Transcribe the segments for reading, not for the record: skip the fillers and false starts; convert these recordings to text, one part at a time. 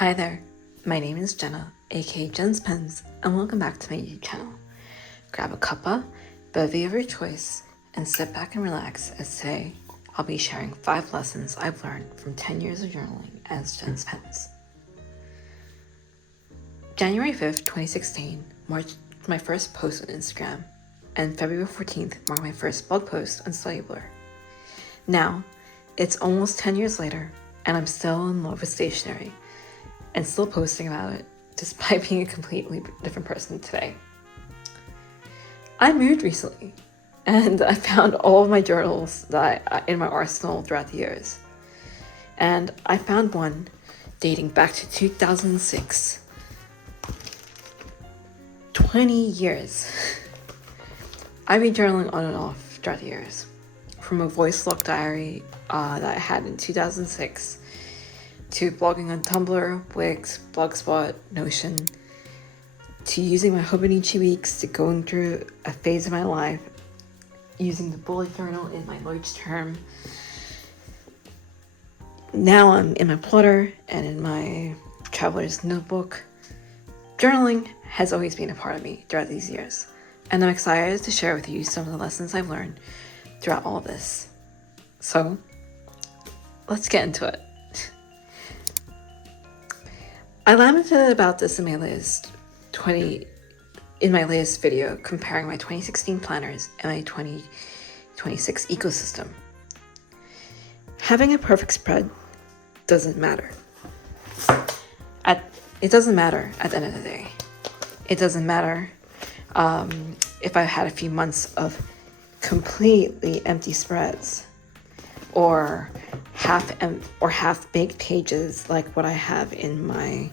Hi there, my name is Genna, aka Jen's Pens, and welcome back to my YouTube channel. Grab a cuppa, bevy of your choice, and sit back and relax as today I'll be sharing 5 lessons I've learned from 10 years of journaling as Jen's Pens. January 5th, 2016 marked my first post on Instagram, and February 14th marked my first blog post on Cellular. Now, it's almost 10 years later, and I'm still in love with stationery, and still posting about it, despite being a completely different person today. I moved recently, and I found all of my journals that in my arsenal throughout the years. And I found one dating back to 2006. 20 years. I've been journaling on and off throughout the years. From a voice log diary that I had in 2006, to blogging on Tumblr, Wix, Blogspot, Notion, to using my Hobonichi Weeks, to going through a phase of my life using the bullet journal in my large term. Now I'm in my plotter and in my traveler's notebook. Journaling has always been a part of me throughout these years, and I'm excited to share with you some of the lessons I've learned throughout all this. So, let's get into it. I lamented about this in my latest video comparing my 2016 planners and my 2026 ecosystem. Having a perfect spread doesn't matter. It doesn't matter at the end of the day. It doesn't matter if I've had a few months of completely empty spreads or half-baked pages like what I have in my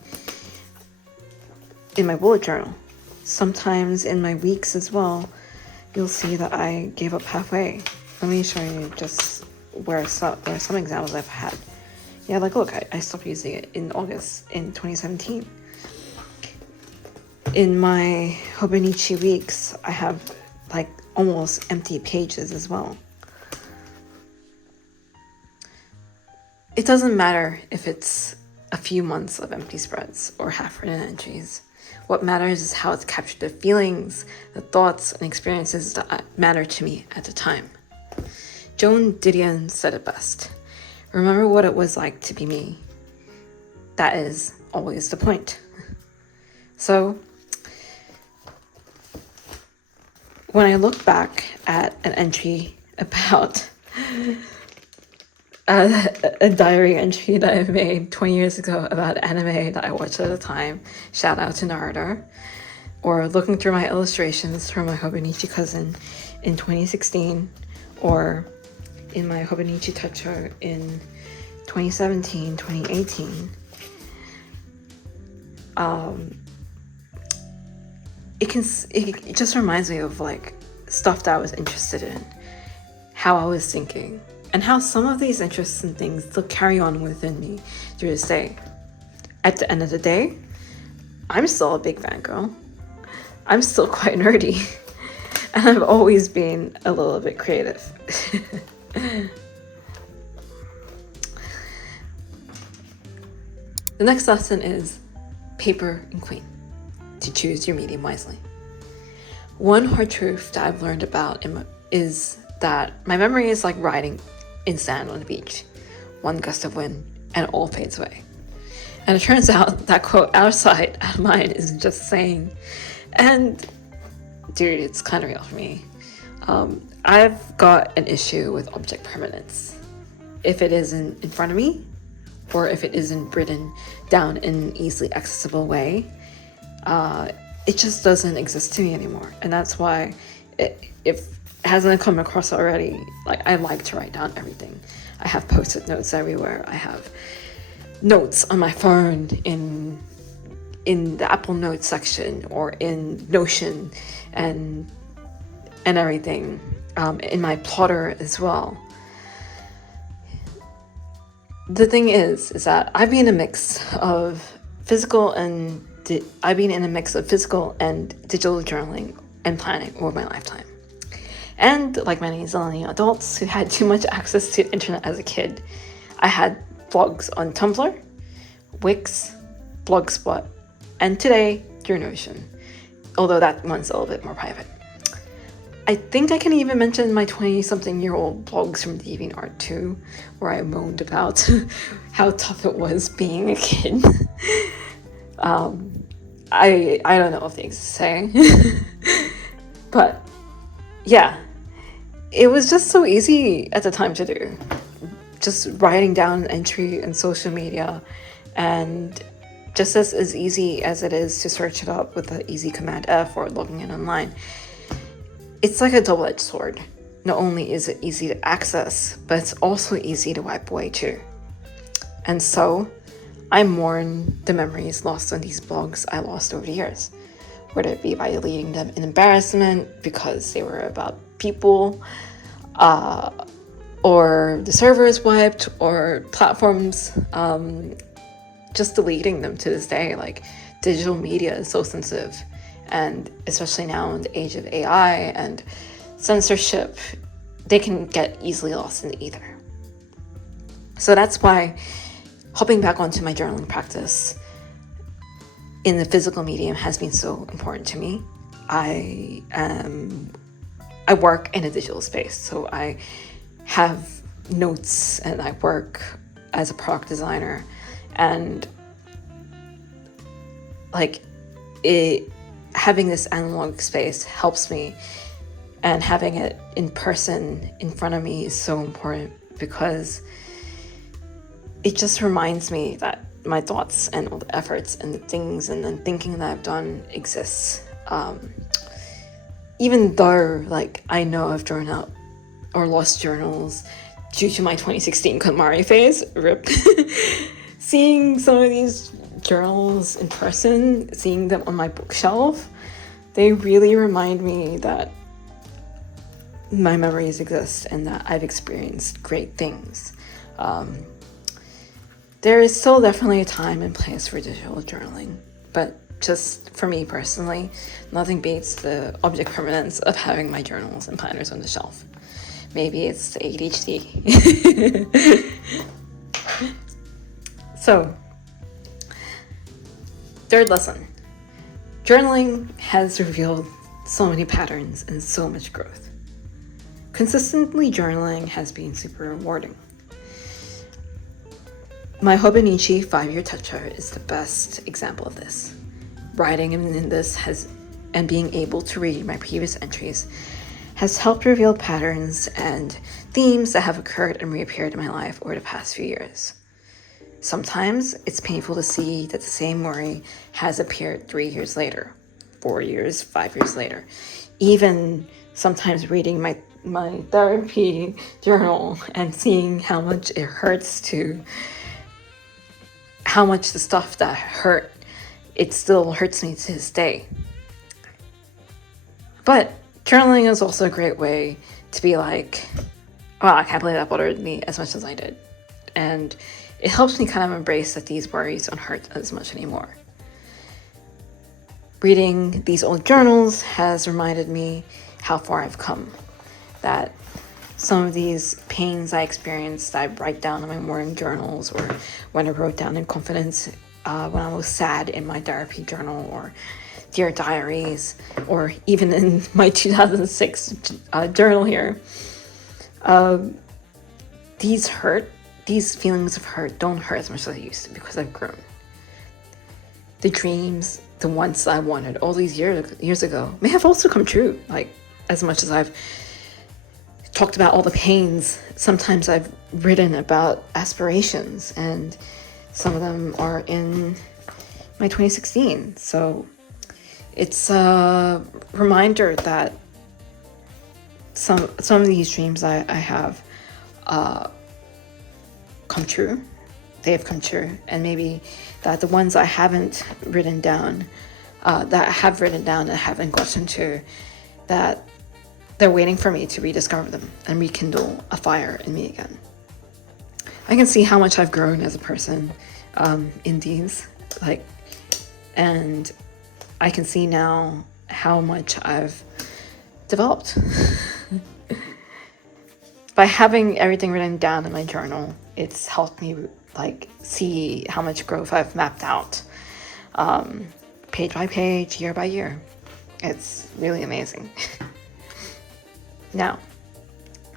bullet journal. Sometimes in my weeks as well, you'll see that I gave up halfway. Let me show you just where some examples I've had. Yeah, like look, I stopped using it in August in 2017. In my Hobonichi Weeks, I have like almost empty pages as well. It doesn't matter if it's a few months of empty spreads or half-written entries. What matters is how it's captured the feelings, the thoughts, and experiences that matter to me at the time. Joan Didion said it best. Remember what it was like to be me. That is always the point. So, when I look back at an entry about a diary entry that I made 20 years ago about anime that I watched at the time, shout out to Naruto, or looking through my illustrations from my Hobonichi Cousin in 2016, or in my Hobonichi techo in 2017, 2018, it just reminds me of like stuff that I was interested in, how I was thinking, and how some of these interests and things still carry on within me through this day. At the end of the day, I'm still a big fangirl. I'm still quite nerdy. And I've always been a little bit creative. The next lesson is paper and queen, to choose your medium wisely. One hard truth that I've learned about is that my memory is like riding in sand on the beach. One gust of wind and it all fades away. And it turns out that quote, out of sight, out of mind, isn't just a saying. And dude, it's kind of real for me. I've got an issue with object permanence. If it isn't in front of me, or if it isn't written down in an easily accessible way, it just doesn't exist to me anymore. And that's why if it hasn't come across already, like I like to write down everything. I have post-it notes everywhere. I have notes on my phone in the Apple Notes section or in Notion and everything, in my plotter as well. The thing is that I've been in a mix of physical and digital journaling and planning over my lifetime. And like many Zillennial adults who had too much access to the internet as a kid, I had blogs on Tumblr, Wix, Blogspot, and today through Notion, although that one's a little bit more private. I think I can even mention my 20-something-year-old blogs from DeviantArt too, where I moaned about how tough it was being a kid. I don't know if they say, but yeah, it was just so easy at the time to do. Just writing down an entry in social media, and just as easy as it is to search it up with the easy Command F or logging in online. It's like a double-edged sword. Not only is it easy to access, but it's also easy to wipe away too. And so, I mourn the memories lost on these blogs I lost over the years. Whether it be by deleting them in embarrassment because they were about people, or the servers wiped, or platforms, just deleting them to this day. Like, digital media is so sensitive. And especially now in the age of AI and censorship, they can get easily lost in the ether. So that's why hopping back onto my journaling practice in the physical medium has been so important to me. I work in a digital space, so I have notes and I work as a product designer, and like having this analog space helps me, and having it in person in front of me is so important because it just reminds me that my thoughts and all the efforts and the things and the thinking that I've done exists. Even though like I know I've drawn out or lost journals due to my 2016 KonMari phase, rip. Seeing some of these journals in person, seeing them on my bookshelf, they really remind me that my memories exist and that I've experienced great things. There is still definitely a time and place for digital journaling, but just for me personally, nothing beats the object permanence of having my journals and planners on the shelf. Maybe it's the ADHD. So, third lesson. Journaling has revealed so many patterns and so much growth. Consistently journaling has been super rewarding. My Hobonichi 5-year techo is the best example of this. Writing in this and being able to read my previous entries has helped reveal patterns and themes that have occurred and reappeared in my life over the past few years. Sometimes it's painful to see that the same worry has appeared 3 years later, 4 years, 5 years later. Even sometimes reading my therapy journal and seeing how much it hurts how much the stuff that hurt, it still hurts me to this day. But journaling is also a great way to be like, wow, I can't believe that bothered me as much as I did. And it helps me kind of embrace that these worries don't hurt as much anymore. Reading these old journals has reminded me how far I've come. That some of these pains I experienced, I write down in my morning journals, or when I wrote down in confidence when I was sad in my therapy journal, or dear diaries, or even in my 2006 journal here. These feelings of hurt don't hurt as much as they used to because I've grown. The dreams, the ones I wanted all these years ago may have also come true. Like, as much as I've talked about all the pains, sometimes I've written about aspirations, and some of them are in my 2016. So it's a reminder that some of these dreams I have come true. They have come true, and maybe that the ones I haven't written down, that I have written down and haven't gotten to, that they're waiting for me to rediscover them and rekindle a fire in me again. I can see how much I've grown as a person in these, and I can see now how much I've developed. By having everything written down in my journal, it's helped me see how much growth I've mapped out. page by page, year by year. It's really amazing. Now,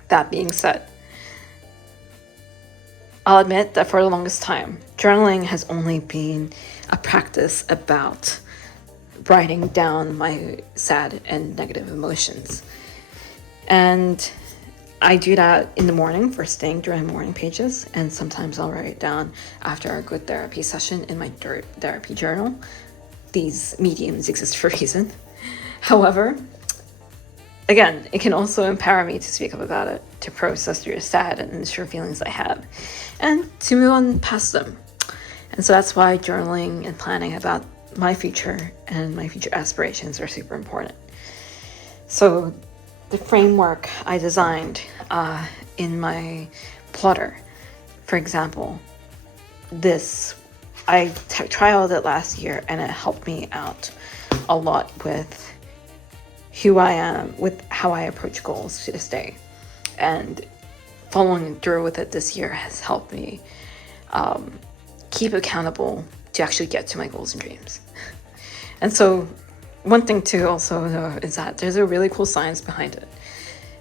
that being said, I'll admit that for the longest time, journaling has only been a practice about writing down my sad and negative emotions. And I do that in the morning, first thing during morning pages, and sometimes I'll write it down after a good therapy session in my therapy journal. These mediums exist for a reason. However, again, it can also empower me to speak up about it, to process through the sad and unsure feelings I have, and to move on past them. And so that's why journaling and planning about my future and my future aspirations are super important. So the framework I designed in my plotter, for example, I trialed it last year, and it helped me out a lot with who I am, with how I approach goals to this day. And following through with it this year has helped me keep accountable to actually get to my goals and dreams. And so one thing to also know is that there's a really cool science behind it.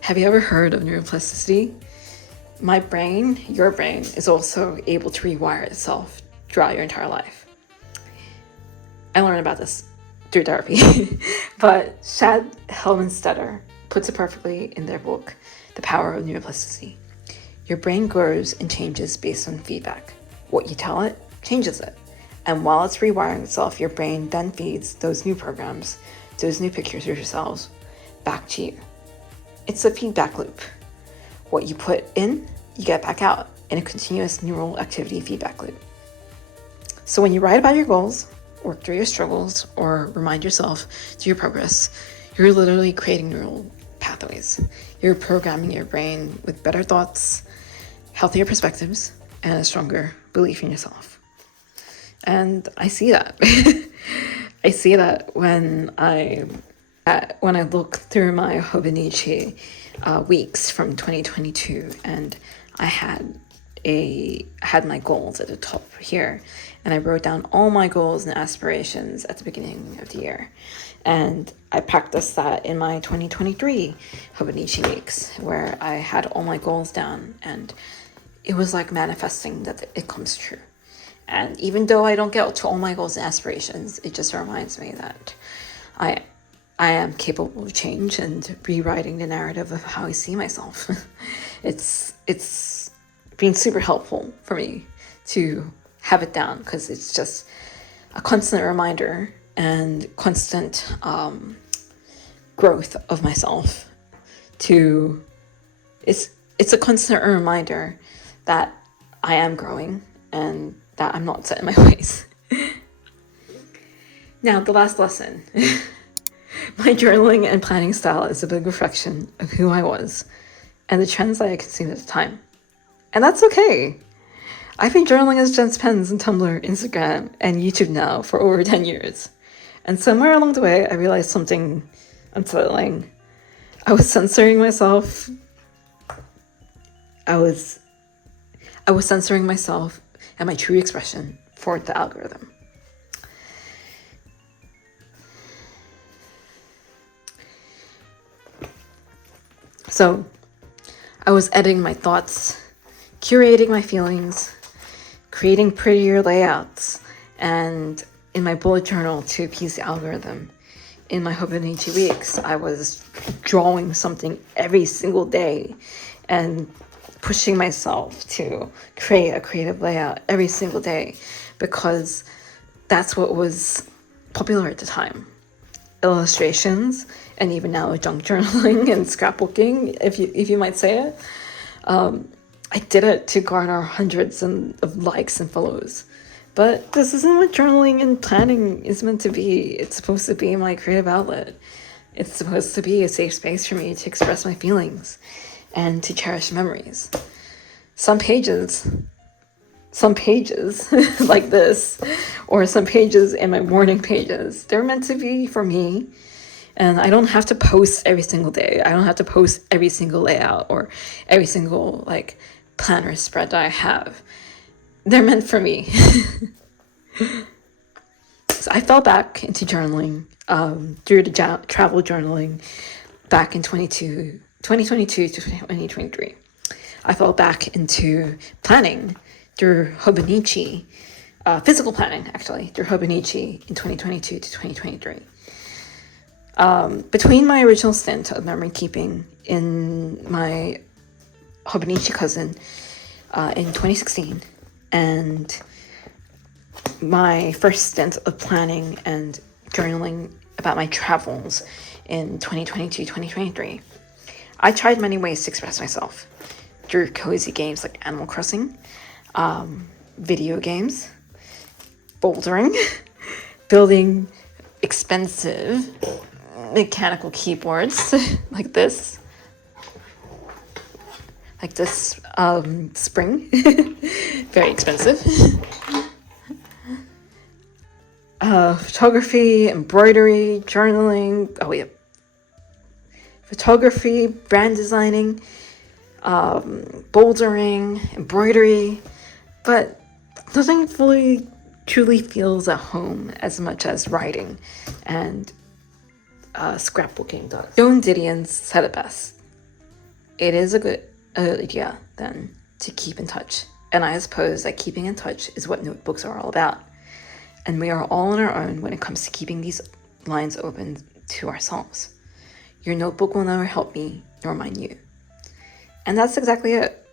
Have you ever heard of neuroplasticity? My brain, your brain, is also able to rewire itself throughout your entire life. I learned about this through therapy. But Shad Helmenstetter puts it perfectly in their book, The Power of Neuroplasticity. Your brain grows and changes based on feedback. What you tell it changes it. And while it's rewiring itself, your brain then feeds those new programs, those new pictures of yourselves, back to you. It's a feedback loop. What you put in, you get back out in a continuous neural activity feedback loop. So when you write about your goals, work through your struggles, or remind yourself to your progress, you're literally creating neural pathways. You're programming your brain with better thoughts, healthier perspectives, and a stronger belief in yourself. And I see that. I see that when I look through my Hobonichi Weeks from 2022, and I had my goals at the top here, and I wrote down all my goals and aspirations at the beginning of the year. And I practiced that in my 2023 Hobonichi Weeks, where I had all my goals down, and it was like manifesting that it comes true. And even though I don't get to all my goals and aspirations, it just reminds me that I am capable of change and rewriting the narrative of how I see myself. It's been super helpful for me to have it down, because it's just a constant reminder and constant growth of myself. It's a constant reminder that I am growing and that I'm not set in my ways. Now, the last lesson. My journaling and planning style is a big reflection of who I was and the trends that I consumed at the time. And that's okay. I've been journaling as Jen's Pens on Tumblr, Instagram, and YouTube now for over 10 years. And somewhere along the way, I realized something unsettling. I was censoring myself. I was censoring myself and my true expression for the algorithm. So I was editing my thoughts, curating my feelings, creating prettier layouts, and in my bullet journal to appease the algorithm. In my Hobonichi Weeks, I was drawing something every single day and pushing myself to create a creative layout every single day, because that's what was popular at the time. Illustrations, and even now junk journaling and scrapbooking, if you might say it. I did it to garner hundreds of likes and follows. But this isn't what journaling and planning is meant to be. It's supposed to be my creative outlet. It's supposed to be a safe space for me to express my feelings and to cherish memories. Some pages like this, or some pages in my morning pages, they're meant to be for me. And I don't have to post every single day. I don't have to post every single layout or every single planner spread that I have. They're meant for me. So I fell back into journaling through the travel journaling back in 2022 to 2023. I fell back into planning through Hobonichi, physical planning actually, through Hobonichi in 2022 to 2023. Between my original stint of memory keeping in my Hobonichi Cousin in 2016 and my first stint of planning and journaling about my travels in 2022-2023, I tried many ways to express myself through cozy games like Animal Crossing, video games, bouldering, building expensive mechanical keyboards like this spring, very expensive. Photography, embroidery, journaling, photography, brand designing, bouldering, embroidery, but nothing fully truly feels at home as much as writing and scrapbooking does. Joan Didion said it best. It is a good idea then to keep in touch, and I suppose that keeping in touch is what notebooks are all about. And we are all on our own when it comes to keeping these lines open to ourselves. Your notebook will never help me, nor mine you. And that's exactly it.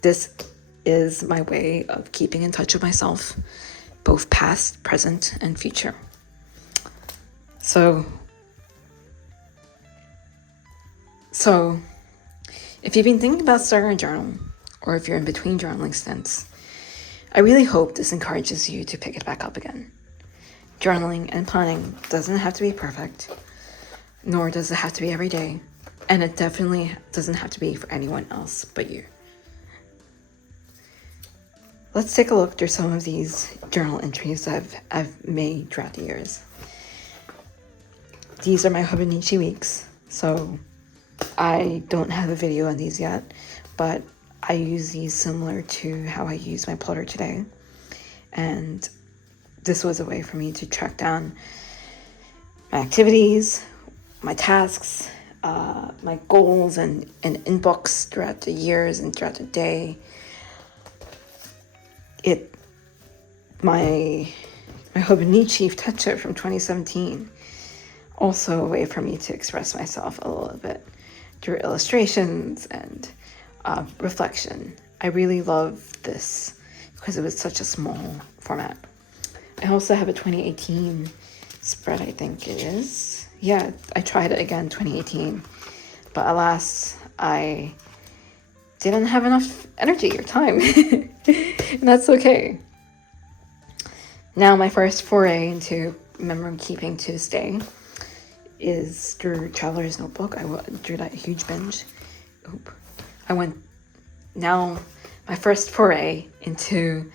This is my way of keeping in touch with myself, both past, present, and future. So if you've been thinking about starting a journal, or if you're in between journaling stints, I really hope this encourages you to pick it back up again. Journaling and planning doesn't have to be perfect, nor does it have to be every day, and it definitely doesn't have to be for anyone else but you. Let's take a look through some of these journal entries that I've made throughout the years. These are my Hobonichi Weeks, so I don't have a video on these yet, but I use these similar to how I use my plotter today. And this was a way for me to track down my activities, my tasks, my goals and inbox throughout the years and throughout the day. My Hobonichi techo from 2017, also a way for me to express myself a little bit through illustrations and reflection. I really love this because it was such a small format. I also have a 2018 spread, I think it is. Yeah, I tried it again 2018, but alas, I didn't have enough energy or time. And that's okay. Now my first foray into memory keeping to this day is through Traveler's Notebook. I went through that huge binge. My first foray into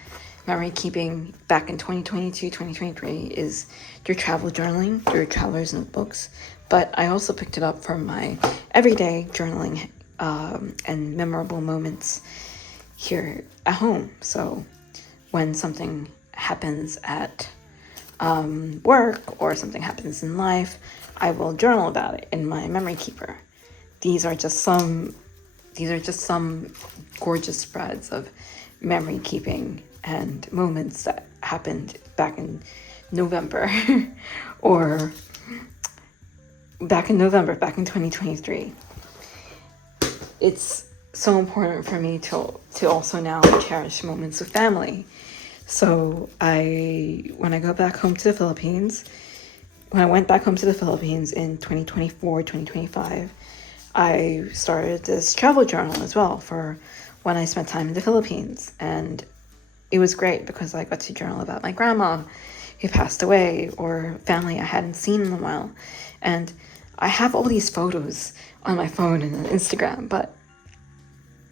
memory keeping back in 2022, 2023 is through travel journaling, through Traveler's Notebooks. But I also picked it up from my everyday journaling and memorable moments here at home. So when something happens at work or something happens in life, I will journal about it in my memory keeper. These are just some gorgeous spreads of memory keeping and moments that happened back in November or back in 2023. It's so important for me to also now cherish moments with family. So when I went back home to the Philippines in 2024, 2025, I started this travel journal as well for when I spent time in the Philippines. And it was great because I got to journal about my grandma who passed away or family I hadn't seen in a while. And I have all these photos on my phone and on Instagram, but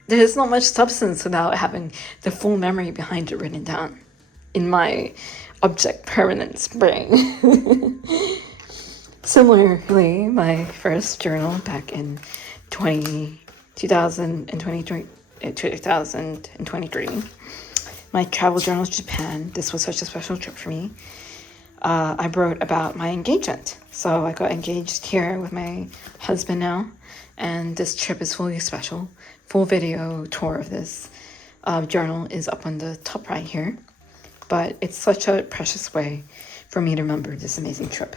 there's not much substance without having the full memory behind it written down in my object permanence brain. Similarly, my first journal back in 2023, my travel journal to Japan. This was such a special trip for me. I wrote about my engagement. So I got engaged here with my husband now, and this trip is fully special. Full video tour of this journal is up on the top right here, but it's such a precious way for me to remember this amazing trip.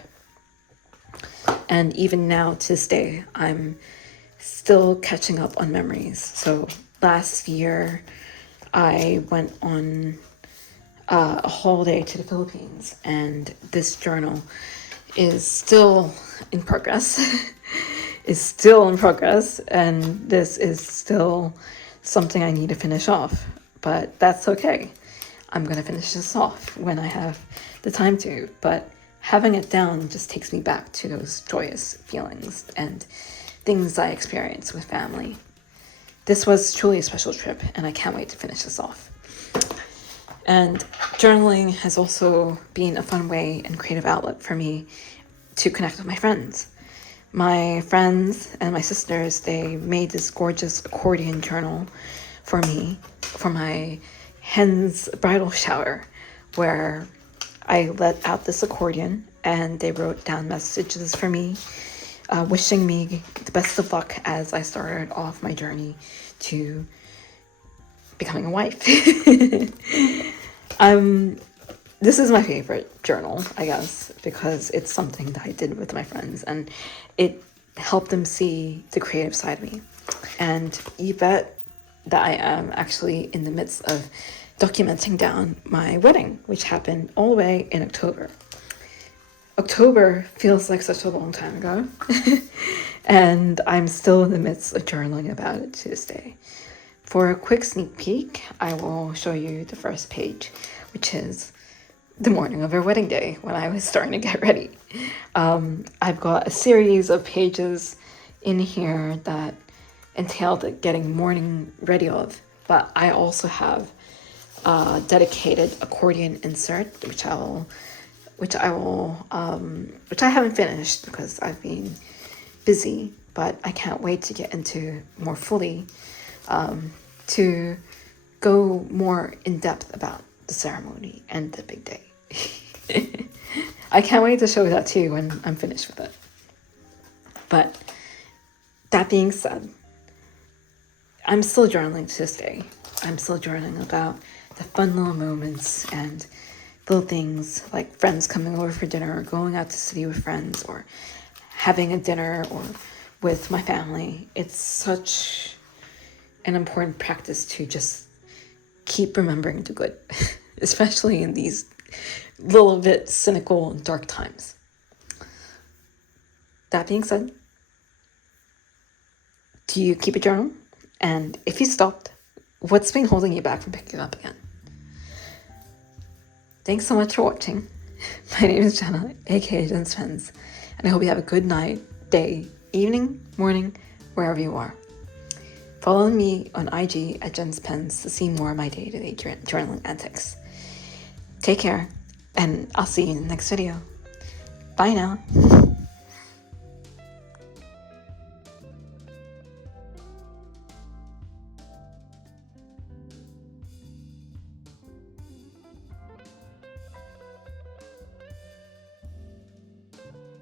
And even now to this day, I'm still catching up on memories. So last year, I went on a holiday to the Philippines, and this journal is still in progress. And this is still something I need to finish off, but that's okay. I'm gonna finish this off when I have the time to, but having it down just takes me back to those joyous feelings and things I experienced with family. This was truly a special trip, and I can't wait to finish this off. And journaling has also been a fun way and creative outlet for me to connect with my friends. My friends and my sisters, they made this gorgeous accordion journal for me for my hen's bridal shower, where I let out this accordion and they wrote down messages for me, wishing me the best of luck as I started off my journey to becoming a wife. This is my favorite journal, I guess, because it's something that I did with my friends and it helped them see the creative side of me. And you bet that I am actually in the midst of documenting down my wedding, which happened all the way in October. October feels like such a long time ago, and I'm still in the midst of journaling about it to this day. For a quick sneak peek, I will show you the first page, which is the morning of our wedding day when I was starting to get ready. I've got a series of pages in here that entailed getting morning ready of, but I also have a dedicated accordion insert, which I haven't finished because I've been busy, but I can't wait to get into more fully, to go more in depth about the ceremony and the big day. I can't wait to show that to you when I'm finished with it. But that being said, I'm still journaling to this day. I'm still journaling about the fun little moments and little things like friends coming over for dinner or going out to the city with friends or having a dinner or with my family. It's such an important practice to just keep remembering the good, especially in these little bit cynical and dark times. That being said, do you keep a journal? And if you stopped, what's been holding you back from picking it up again? Thanks so much for watching. My name is Genna, aka Jen's Pens, and I hope you have a good night, day, evening, morning, wherever you are. Follow me on IG at Jen's Pens to see more of my day-to-day journaling antics. Take care, and I'll see you in the next video. Bye now.